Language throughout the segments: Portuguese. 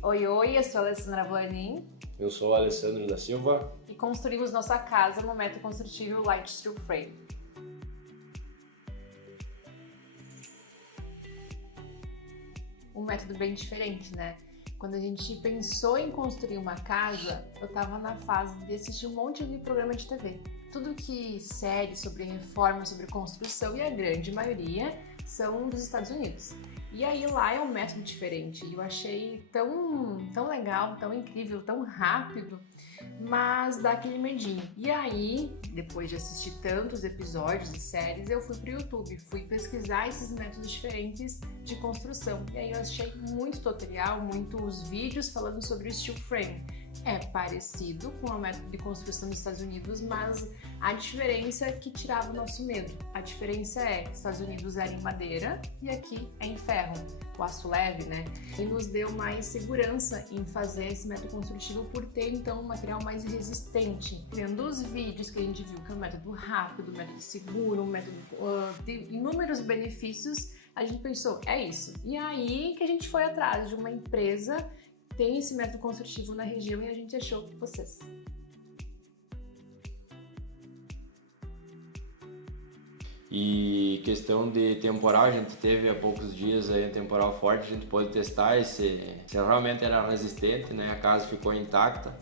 Oi, oi, eu sou a Alessandra Vlanin Eu sou o Alessandro da Silva. e construímos nossa casa no método construtivo Light Steel Frame. Um método bem diferente, né? Quando a gente pensou em construir uma casa, eu estava na fase de assistir um monte de programa de TV. Tudo que série sobre reforma, sobre construção, e a grande maioria são dos Estados Unidos. E aí lá é um método diferente, e eu achei tão legal, tão incrível, tão rápido, mas dá aquele medinho. E aí, depois de assistir tantos episódios e séries, eu fui pro YouTube, fui pesquisar esses métodos diferentes de construção. E aí eu achei muito tutorial, muitos vídeos falando sobre o steel frame. É parecido com o método de construção dos Estados Unidos, mas a diferença é que tirava o nosso medo. A diferença é que os Estados Unidos era em madeira e aqui é em ferro, o aço leve, né? E nos deu mais segurança em fazer esse método construtivo por ter, então, um material mais resistente. Vendo os vídeos que a gente viu, que é um método rápido, um método seguro, um método de inúmeros benefícios, a gente pensou, é isso. E aí que a gente foi atrás de uma empresa tem esse método construtivo na região e a gente achou vocês. E questão de temporal, a gente teve há poucos dias aí um temporal forte, a gente pôde testar se realmente era resistente, né? A casa ficou intacta,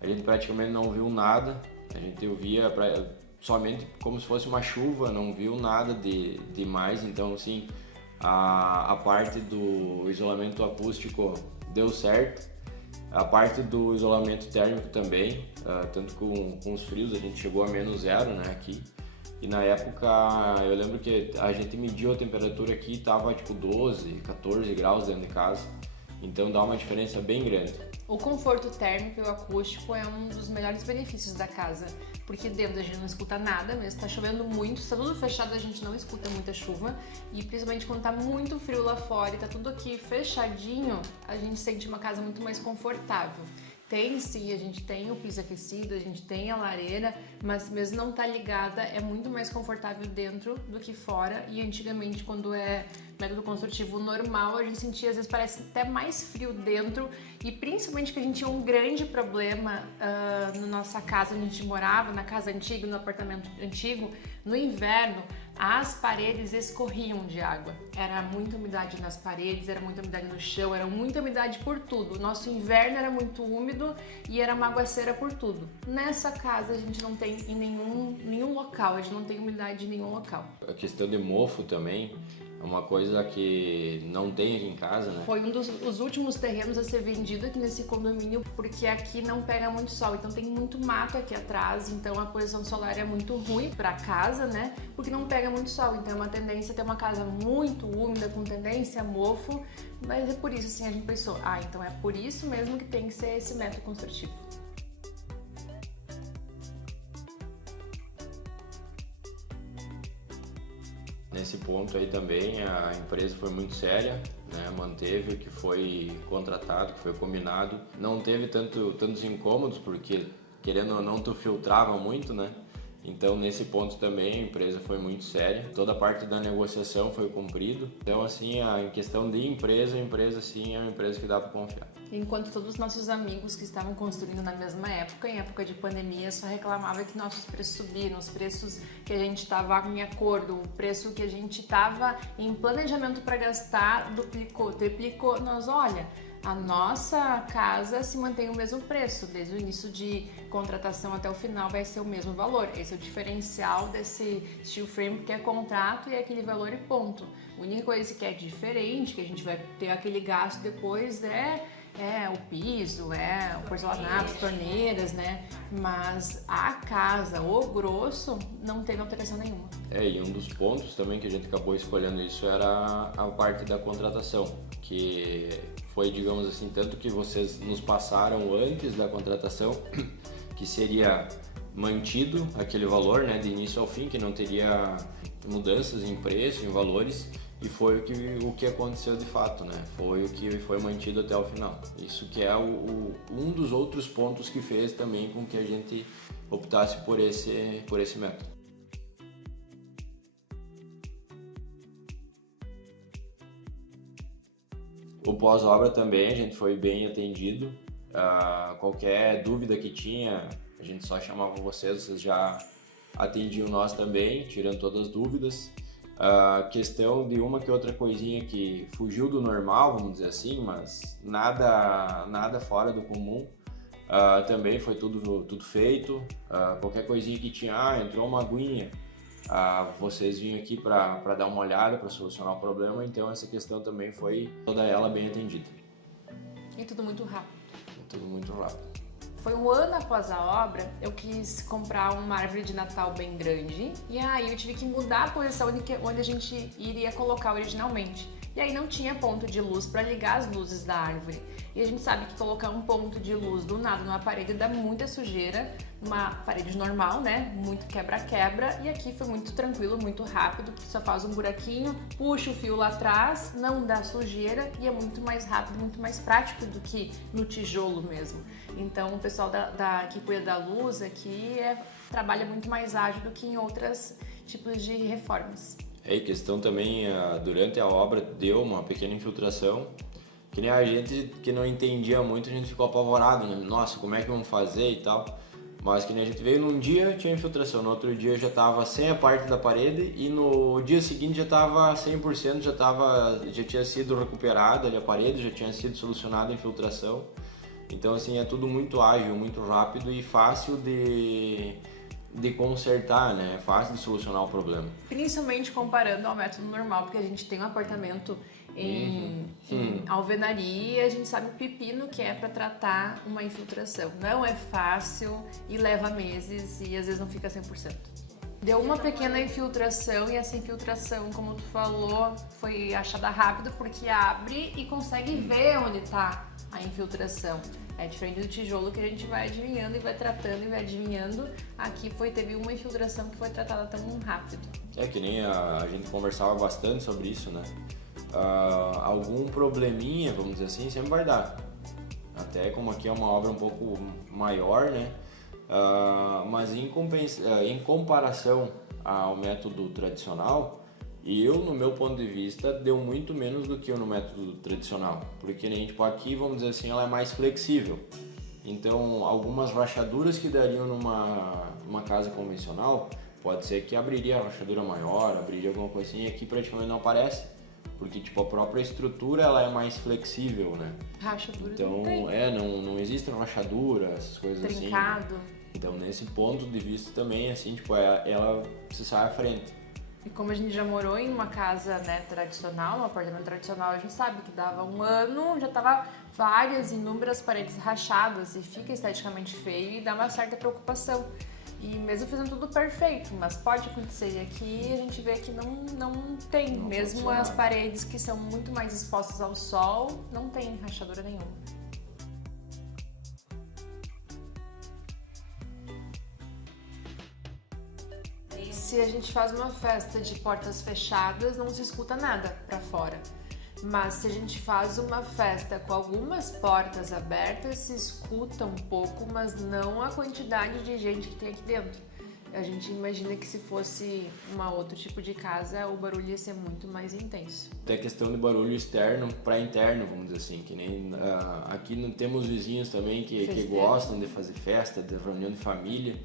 a gente praticamente não viu nada, a gente via somente como se fosse uma chuva, não viu nada de mais, então assim, a parte do isolamento acústico deu certo, a parte do isolamento térmico também, tanto com os frios, a gente chegou a -0, né, aqui. E na época, eu lembro que a gente mediu a temperatura aqui, tava tipo 12, 14 graus dentro de casa, então dá uma diferença bem grande. O conforto térmico e o acústico é um dos melhores benefícios da casa, porque dentro a gente não escuta nada, mesmo tá chovendo muito, está tudo fechado, a gente não escuta muita chuva, e principalmente quando tá muito frio lá fora e tá tudo aqui fechadinho, a gente sente uma casa muito mais confortável. Tem sim, a gente tem o piso aquecido, a gente tem a lareira, mas mesmo não tá ligada, é muito mais confortável dentro do que fora. E antigamente, quando é método construtivo normal, a gente sentia, às vezes parece até mais frio dentro. E principalmente que a gente tinha um grande problema na nossa casa onde a gente morava, na casa antiga, no apartamento antigo, no inverno, as paredes escorriam de água. Era muita umidade nas paredes, era muita umidade no chão, era muita umidade por tudo. O nosso inverno era muito úmido e era uma aguaceira por tudo. Nessa casa a gente não tem em nenhum local, a gente não tem umidade em nenhum local. A questão de mofo também é uma coisa que não tem aqui em casa, né? Foi um dos últimos terrenos a ser vendido aqui nesse condomínio, porque aqui não pega muito sol, então tem muito mato aqui atrás, então a posição solar é muito ruim para casa, né? Porque não pega muito sol, então é uma tendência a ter uma casa muito úmida, com tendência a mofo, mas é por isso assim a gente pensou, então é por isso mesmo que tem que ser esse método construtivo. Nesse ponto aí também a empresa foi muito séria, né? Manteve o que foi contratado, que foi combinado. Não teve tantos incômodos, porque querendo ou não tu filtrava muito, né? Então nesse ponto também a empresa foi muito séria. Toda a parte da negociação foi cumprido. Então assim, em questão de empresa, a empresa sim é uma empresa que dá para confiar. Enquanto todos os nossos amigos que estavam construindo na mesma época, em época de pandemia, só reclamavam que nossos preços subiram, os preços que a gente estava em acordo, o preço que a gente estava em planejamento para gastar duplicou, triplicou. Olha, a nossa casa se mantém o mesmo preço, desde o início de contratação até o final vai ser o mesmo valor. Esse é o diferencial desse steel frame, porque é contrato e é aquele valor e ponto. A única coisa que é diferente, que a gente vai ter aquele gasto depois é o piso, o porcelanato, torneiras, né? Mas a casa, o grosso, não teve alteração nenhuma. E um dos pontos também que a gente acabou escolhendo isso era a parte da contratação, que foi, digamos assim, tanto que vocês nos passaram antes da contratação, que seria mantido aquele valor, né, de início ao fim, que não teria mudanças em preço, em valores, e foi o que aconteceu de fato, né? Foi o que foi mantido até o final. Isso que é um dos outros pontos que fez também com que a gente optasse por esse método. O pós-obra também a gente foi bem atendido. Qualquer dúvida que tinha, a gente só chamava vocês já atendiam nós também, tirando todas as dúvidas. Questão de uma que outra coisinha que fugiu do normal, vamos dizer assim, mas nada fora do comum. Também foi tudo feito. Qualquer coisinha que tinha, entrou uma aguinha, vocês vinham aqui para dar uma olhada, para solucionar o problema, então essa questão também foi toda ela bem atendida. E tudo muito rápido. Tudo muito rápido. Foi um ano após a obra, eu quis comprar uma árvore de Natal bem grande e aí eu tive que mudar a posição onde a gente iria colocar originalmente. E aí não tinha ponto de luz para ligar as luzes da árvore. E a gente sabe que colocar um ponto de luz do nada numa parede dá muita sujeira, uma parede normal, né? Muito quebra-quebra. E aqui foi muito tranquilo, muito rápido, só faz um buraquinho, puxa o fio lá atrás, não dá sujeira e é muito mais rápido, muito mais prático do que no tijolo mesmo. Então o pessoal que cuida da luz aqui trabalha muito mais ágil do que em outros tipos de reformas. E questão também, durante a obra deu uma pequena infiltração, que nem a gente que não entendia muito, a gente ficou apavorado, né? Nossa, como é que vamos fazer e tal. Mas que nem a gente veio num dia tinha infiltração, no outro dia já estava sem a parte da parede e no dia seguinte já estava 100%, já tinha sido recuperada ali a parede, já tinha sido solucionada a infiltração. Então assim, é tudo muito ágil, muito rápido e fácil de consertar, né? É fácil de solucionar o problema. Principalmente comparando ao método normal, porque a gente tem um apartamento em alvenaria, a gente sabe o pepino que é para tratar uma infiltração. Não é fácil e leva meses e às vezes não fica 100%. Deu uma pequena infiltração e essa infiltração, como tu falou, foi achada rápido porque abre e consegue ver onde está a infiltração. É diferente do tijolo que a gente vai adivinhando e vai tratando e vai adivinhando. Aqui teve uma infiltração que foi tratada tão rápido. É que nem a gente conversava bastante sobre isso, né? Algum probleminha, vamos dizer assim, sempre vai dar. Até como aqui é uma obra um pouco maior, né? Mas em comparação ao método tradicional, no meu ponto de vista, deu muito menos do que no método tradicional, porque nem tipo aqui, vamos dizer assim, ela é mais flexível. Então, algumas rachaduras que dariam numa casa convencional, pode ser que abriria a rachadura maior, abriria alguma coisinha, aqui praticamente não aparece, porque tipo a própria estrutura ela é mais flexível, né? Rachadura então, não tem. Não existe rachadura, essas coisas Trincado. assim. Então, nesse ponto de vista também, assim, tipo, ela se sai à frente. E como a gente já morou em uma casa, né, tradicional, um apartamento tradicional, a gente sabe que dava um ano, já tava inúmeras paredes rachadas e fica esteticamente feio e dá uma certa preocupação. E mesmo fazendo tudo perfeito, mas pode acontecer. E aqui a gente vê que não tem. Não mesmo as paredes que são muito mais expostas ao sol, não tem rachadura nenhuma. Se a gente faz uma festa de portas fechadas, não se escuta nada pra fora. Mas se a gente faz uma festa com algumas portas abertas, se escuta um pouco, mas não a quantidade de gente que tem aqui dentro. A gente imagina que se fosse outro tipo de casa, o barulho ia ser muito mais intenso. Tem a questão de barulho externo para interno, vamos dizer assim, que nem aqui temos vizinhos também que gostam de fazer festa, de reunião de família.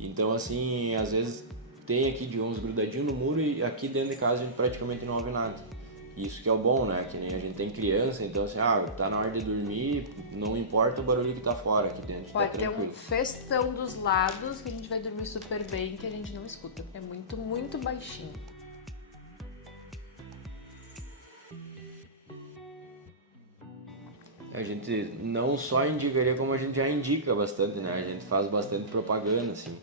Então assim, às vezes tem aqui, digamos, grudadinho no muro e aqui dentro de casa a gente praticamente não ouve nada. Isso que é o bom, né? Que nem a gente tem criança, então assim, tá na hora de dormir, não importa o barulho que tá fora, aqui dentro pode tá ter tranquilo. Um festão dos lados que a gente vai dormir super bem, que a gente não escuta. É muito, muito baixinho. A gente não só indicaria, como a gente já indica bastante, né? A gente faz bastante propaganda, assim.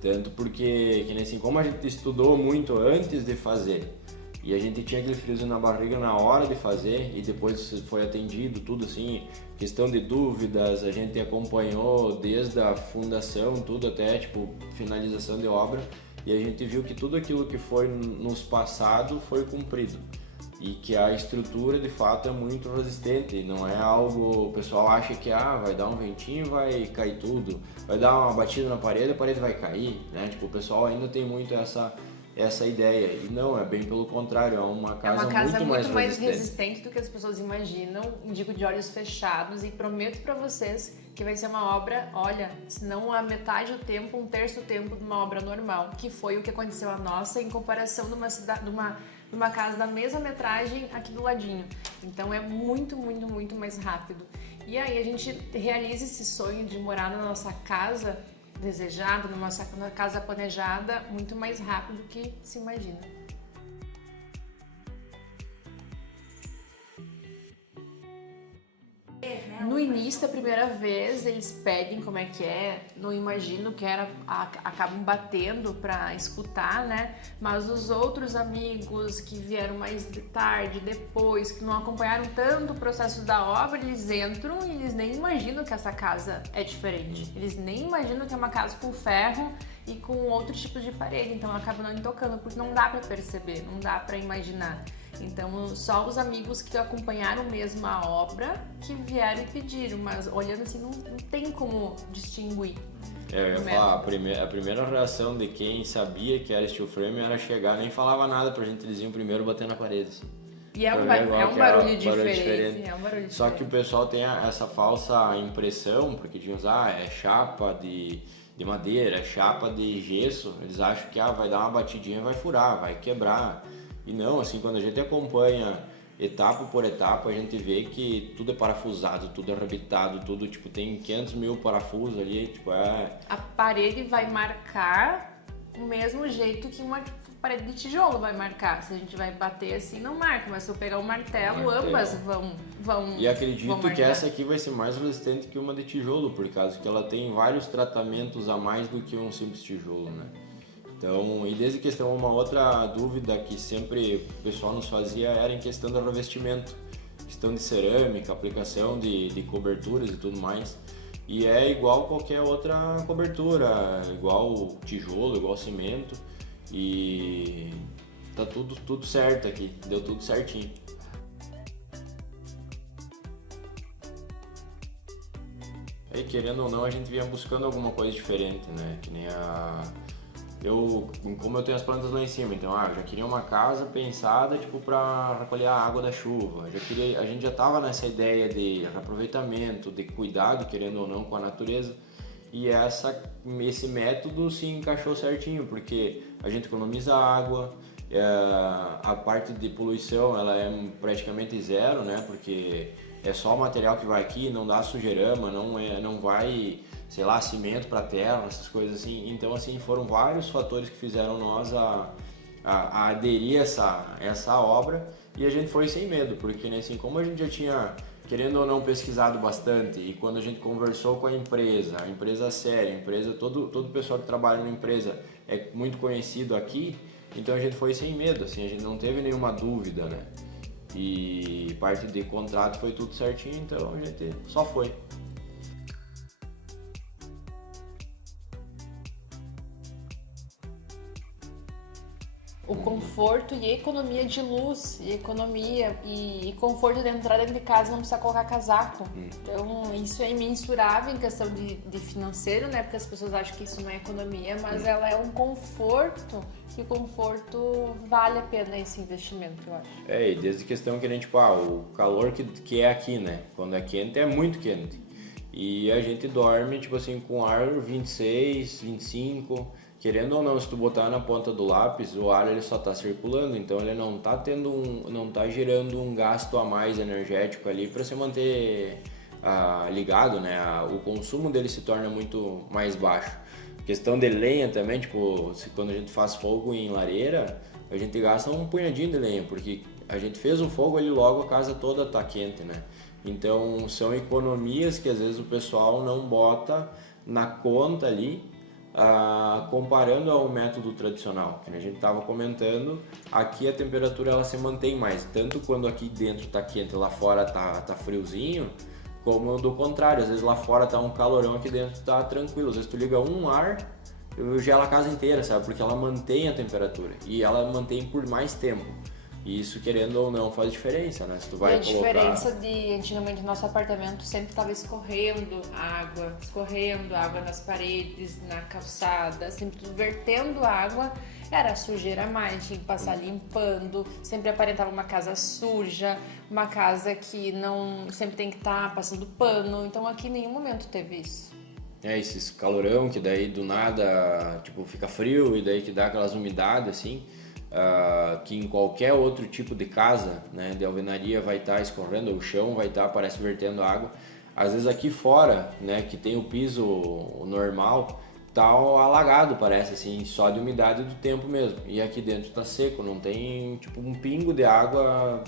Tanto porque, que nem assim, como a gente estudou muito antes de fazer, e a gente tinha aquele friozinho na barriga na hora de fazer e depois foi atendido, tudo assim, questão de dúvidas, a gente acompanhou desde a fundação, tudo até tipo finalização de obra, e a gente viu que tudo aquilo que foi nos passado foi cumprido e que a estrutura de fato é muito resistente, não é algo, o pessoal acha que vai dar um ventinho, vai cair tudo, vai dar uma batida na parede, a parede vai cair, né? Tipo, o pessoal ainda tem muito essa ideia. E não, é bem pelo contrário, é uma casa muito mais resistente do que as pessoas imaginam. Indico de olhos fechados e prometo para vocês que vai ser uma obra, olha, se não a metade do tempo, um terço do tempo de uma obra normal, que foi o que aconteceu a nossa em comparação de uma casa da mesma metragem aqui do ladinho. Então é muito mais rápido. E aí a gente realiza esse sonho de morar na nossa casa desejada, numa casa planejada, muito mais rápido do que se imagina. No início, a primeira vez, eles pedem como é que é, não imagino que acabam batendo para escutar, né? Mas os outros amigos que vieram mais de tarde, depois, que não acompanharam tanto o processo da obra, eles entram e eles nem imaginam que essa casa é diferente. Eles nem imaginam que é uma casa com ferro e com outro tipo de parede, então acabam não tocando, porque não dá para perceber, não dá para imaginar. Então, só os amigos que acompanharam mesmo a obra que vieram e pediram, mas olhando assim, não tem como distinguir. Eu ia falar, a primeira reação de quem sabia que era steel frame era chegar, nem falava nada pra gente, eles iam primeiro bater na parede. Assim. E é um barulho diferente. Só que o pessoal tem essa falsa impressão, porque diziam, é chapa de madeira, é chapa de gesso, eles acham que vai dar uma batidinha e vai furar, vai quebrar. E não, assim, quando a gente acompanha etapa por etapa, a gente vê que tudo é parafusado, tudo é arrebitado, tudo, tipo, tem 500 mil parafusos ali, tipo, A parede vai marcar o mesmo jeito que uma parede de tijolo vai marcar. Se a gente vai bater assim, não marca, mas se eu pegar o martelo, ambas vão E acredito que essa aqui vai ser mais resistente que uma de tijolo, por causa que ela tem vários tratamentos a mais do que um simples tijolo, né? Então, e desde questão, uma outra dúvida que sempre o pessoal nos fazia era em questão do revestimento, questão de cerâmica, aplicação de coberturas e tudo mais. E é igual qualquer outra cobertura, igual tijolo, igual cimento, e tá tudo certo aqui, deu tudo certinho. Aí, querendo ou não, a gente vinha buscando alguma coisa diferente, né? Que nem como eu tenho as plantas lá em cima, então eu já queria uma casa pensada tipo para recolher a água da chuva. A gente já estava nessa ideia de aproveitamento, de cuidado, querendo ou não, com a natureza. E esse método se encaixou certinho, porque a gente economiza água, a parte de poluição ela é praticamente zero, né? Porque é só o material que vai aqui, não dá sujeirama, não vai, sei lá, cimento para terra, essas coisas assim. Então, assim, foram vários fatores que fizeram nós a aderir essa obra, e a gente foi sem medo, porque assim, como a gente já tinha, querendo ou não, pesquisado bastante, e quando a gente conversou com a empresa séria, todo o pessoal que trabalha na empresa é muito conhecido aqui, então a gente foi sem medo, assim, a gente não teve nenhuma dúvida, né? E parte de contrato foi tudo certinho, então a gente só foi. O conforto e economia de luz, e conforto de entrar dentro de casa, não precisa colocar casaco. Então isso é imensurável em questão de financeiro, né? Porque as pessoas acham que isso não é economia, mas ela é um conforto, e o conforto vale a pena esse investimento, eu acho. E desde questão que a gente, o calor que é aqui, né? Quando é quente, é muito quente. E a gente dorme, tipo assim, com ar 26, 25... Querendo ou não, se tu botar na ponta do lápis, o ar ele só está circulando, então ele não está gerando um gasto a mais energético ali para se manter ligado, né? O consumo dele se torna muito mais baixo. Questão de lenha também, tipo, quando a gente faz fogo em lareira, a gente gasta um punhadinho de lenha, porque a gente fez o fogo ali, logo a casa toda está quente, né? Então são economias que às vezes o pessoal não bota na conta ali, comparando ao método tradicional, que a gente estava comentando, aqui a temperatura ela se mantém mais, tanto quando aqui dentro está quente, lá fora tá friozinho, como do contrário, às vezes lá fora tá um calorão, aqui dentro tá tranquilo, às vezes tu liga um ar, gela a casa inteira, sabe, porque ela mantém a temperatura, e ela mantém por mais tempo. E isso, querendo ou não, faz diferença, né? Se tu vai a diferença de antigamente nosso apartamento sempre estava escorrendo água nas paredes, na calçada, sempre tudo vertendo água, era sujeira a mais, tinha que passar limpando, sempre aparentava uma casa suja, uma casa que não sempre tem que estar passando pano, então aqui em nenhum momento teve isso. Esses calorão que daí do nada, tipo, fica frio e daí que dá aquelas umidades assim. Que em qualquer outro tipo de casa, né, de alvenaria vai estar escorrendo, o chão vai estar, parece, vertendo água. Às vezes aqui fora, né, que tem o piso normal, tá alagado, parece assim, só de umidade do tempo mesmo. E aqui dentro tá seco, não tem tipo um pingo de água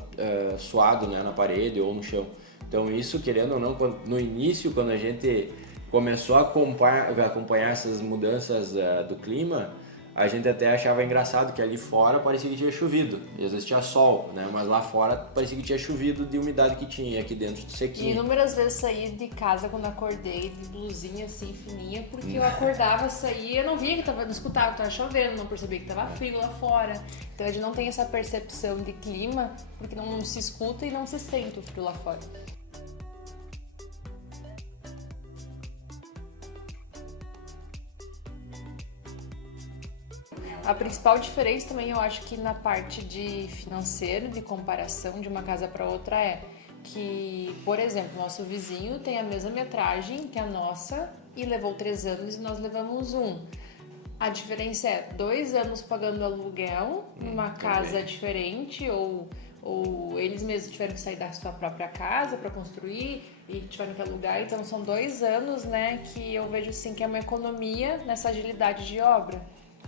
suado, né, na parede ou no chão. Então isso, querendo ou não, no início, quando a gente começou a acompanhar essas mudanças do clima, a gente até achava engraçado que ali fora parecia que tinha chovido, e às vezes tinha sol, né? Mas lá fora parecia que tinha chovido de umidade que tinha, e aqui dentro sequinho. E inúmeras vezes saí de casa quando acordei de blusinha assim fininha, porque eu acordava, saía, eu não via que não escutava que tava chovendo, não percebia que tava frio lá fora. Então a gente não tem essa percepção de clima, porque não se escuta e não se sente o frio lá fora. A principal diferença também, eu acho que na parte de financeiro, de comparação de uma casa para outra é que, por exemplo, nosso vizinho tem a mesma metragem que a nossa e levou 3 anos e nós levamos 1. A diferença é 2 anos pagando aluguel numa casa diferente ou eles mesmos tiveram que sair da sua própria casa para construir e tiveram que alugar. Então são 2 anos, né, que eu vejo assim que é uma economia nessa agilidade de obra.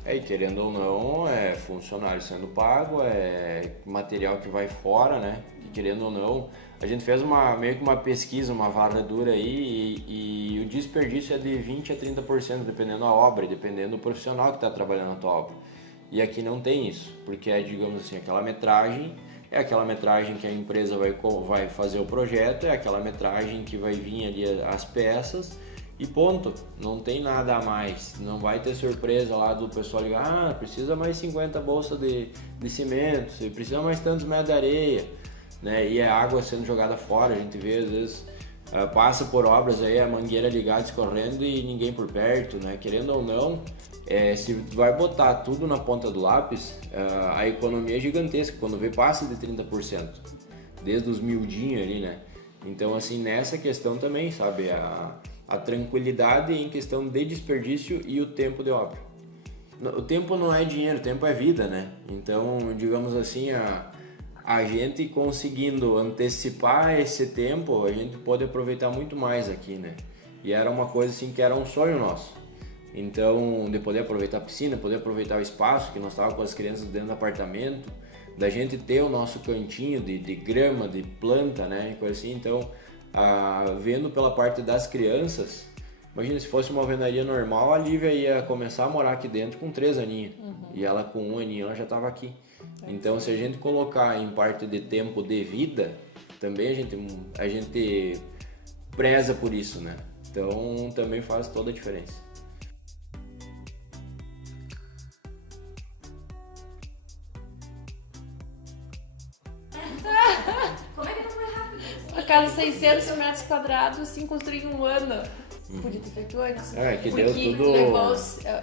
E querendo ou não, é funcionário sendo pago, é material que vai fora, né? E querendo ou não, a gente fez meio que uma pesquisa, uma varredura aí e o desperdício é de 20% a 30%, dependendo da obra, dependendo do profissional que está trabalhando na tua obra. E aqui não tem isso, porque é, digamos assim, aquela metragem, é aquela metragem que a empresa vai fazer o projeto, é aquela metragem que vai vir ali as peças, e ponto, não tem nada a mais, não vai ter surpresa lá do pessoal ligar, precisa mais 50 bolsas de cimento, você precisa mais tantos metros de areia, né? E a água sendo jogada fora, a gente vê às vezes, passa por obras aí, a mangueira ligada, escorrendo e ninguém por perto, né? Querendo ou não, se tu vai botar tudo na ponta do lápis, a economia é gigantesca, quando vê passa de 30%, desde os miudinhos ali, né? Então assim, nessa questão também, sabe, a tranquilidade em questão de desperdício e o tempo de obra. O tempo não é dinheiro, o tempo é vida, né? Então, digamos assim, a gente conseguindo antecipar esse tempo, a gente pode aproveitar muito mais aqui, né? E era uma coisa assim que era um sonho nosso. Então, de poder aproveitar a piscina, poder aproveitar o espaço que nós estávamos com as crianças dentro do apartamento, da gente ter o nosso cantinho de grama, de planta, né? E coisa assim, então... vendo pela parte das crianças, imagina se fosse uma alvenaria normal, a Lívia ia começar a morar aqui dentro com 3 aninhos, e ela com 1 aninho ela já estava aqui. Então se a gente colocar em parte de tempo de vida, também a gente preza por isso, né? Então também faz toda a diferença. Uma casa de 600 metros quadrados, assim, construir em 1 ano. Podia ter feito antes. Que porque deu tudo...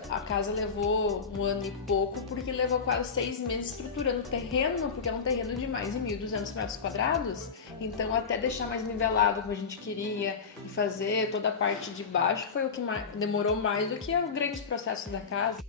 a casa levou 1 ano e pouco, porque levou quase 6 meses estruturando o terreno, porque é um terreno de mais de 1.200 metros quadrados. Então, até deixar mais nivelado como a gente queria e fazer toda a parte de baixo foi o que demorou mais do que os grandes processos da casa.